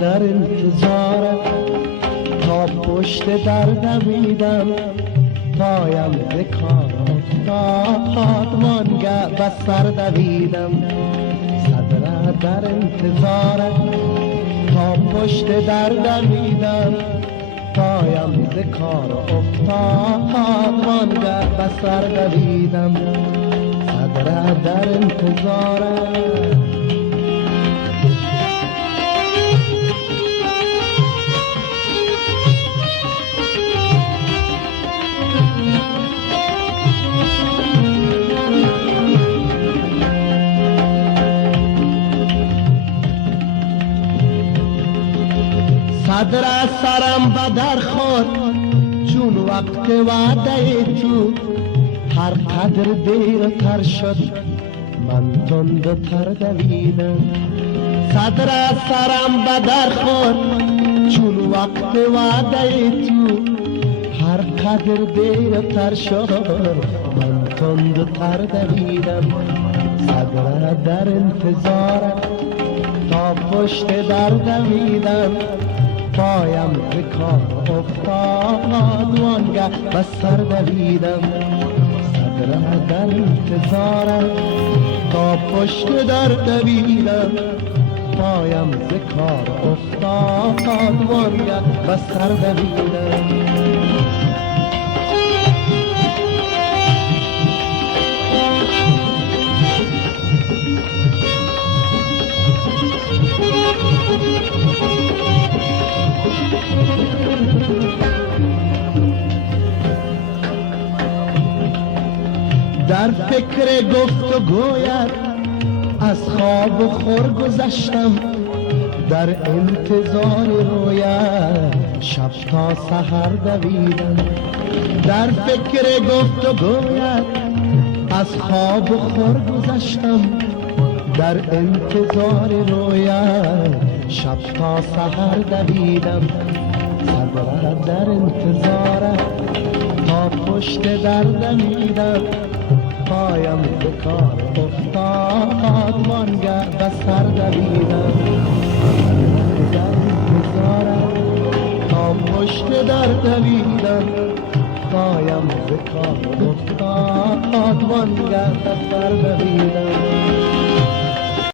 در انتظارم، تا پشت در دویدم پایم به کار افتاد، وانگه به سر دویدم. صدره در انتظارم، تا پشت در دویدم پایم به کار افتاد، وانگه به سر دویدم. صدره در انتظارم. صدر سرم به در خورد چون وقت وعده تو، هر قدر دیرتر شد من تندتر دویدم. صدر سرم به در خورد چون وقت وعده تو، هر قدر دیرتر شد من تندتر دویدم. صدر در انتظارم، تا پشت در دویدم پایم به کار افتاد، وانگه به سر دویدم. صدره در انتظارم، تا پشت در دویدم پایم به کار افتاد، وانگه به سر دویدم. در فکر گفت و گویت از خواب و خور گذشتم، در انتظار رویت شب تا سحر دویدم. در فکر گفت و گویت از خواب و خور گذشتم، در انتظار رویت شب تا سحر دویدم. صدره در انتظارم، تا پشت در دویدم پایم به کار افتاد، وانگه به سر دویدم. در انتظارم، تا پشت در دویدم پایم به کار افتاد، وانگه به سر دویدم.